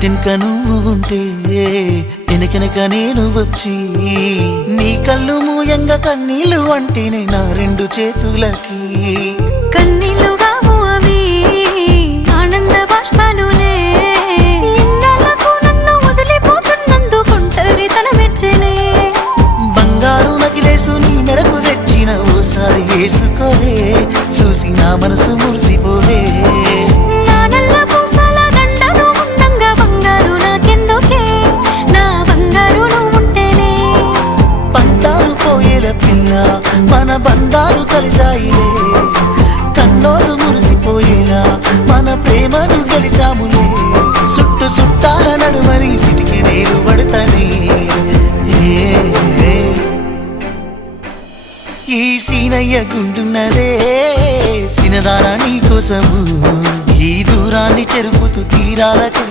ఇంటెనక నువ్వు ఉంటే వెనకెనక నేను వచ్చి నీ కళ్ళు మూయంగా కన్నీళ్ళు అంటేనే నా రెండు చేతులకి కన్నీళ్ళుగా అవి ఆనంద బాష్పాలులే ఇన్నాళ్ళకు నన్ను వదిలిపోతున్నందుకు ఒంటరితనం మెచ్చనే బంగారు నగిలేసు నీ మెడకు తెచ్చిన ఓసారి వేసుకోవే చూసి నా మనసు మురిసిపోవే మన బంధాలు కలిసాయిలే కన్నోళ్ళు మురిసిపోయేలా మన ప్రేమను గెలిచాములే చుట్టాల నడుమని సిటికి నేను పడతానే ఈ సీనయ్య గుంటున్నదే సినదారా నీ కోసము ఈ దూరాన్ని చెరుపుతూ తీరాలకు